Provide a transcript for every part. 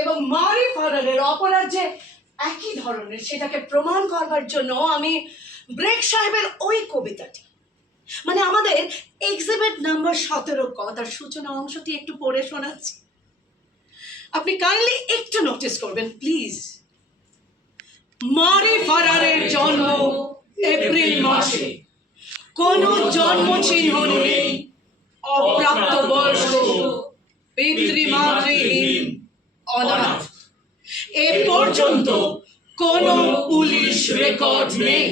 এবং মারি ফারারের অপরাধ যে একই ধরনের সেটাকে প্রমাণ করবার জন্য আমি ব্রেক সাহেবের ওই কবিতাটি, মানে আমাদের এক্সিবিট নাম্বার 17 তার সূচনা অংশটি একটু পড়ে শোনাচ্ছি। আপনি কাইন্ডলি একটু নোটিস করবেন প্লিজ। মারি ফারারের জন্ম এপ্রিল মাসে, কোনো জন্ম চিহ্ন নেই, অপ্রাপ্তবয়স্ক, পিতৃমাতৃহীন, অনাথ। এ পর্যন্ত কোনো পুলিশ রেকর্ড নেই।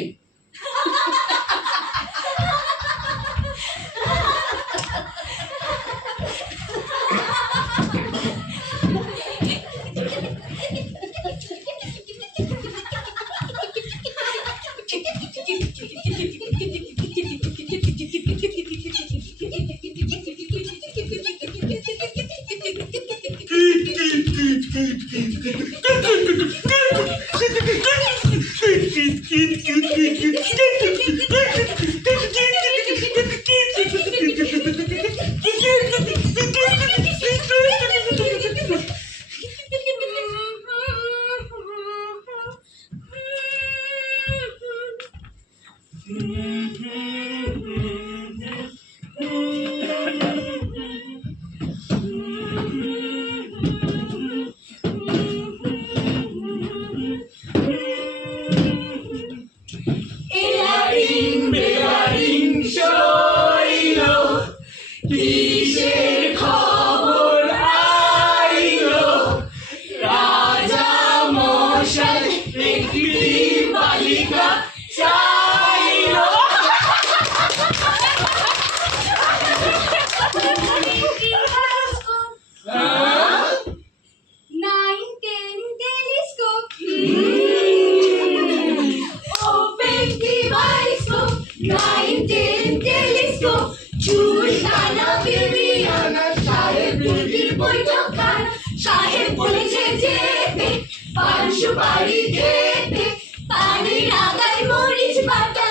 সাহেব বলেছে যেতে, পান সুপারি খেতে, পানির আগায় মরিচ বাটা।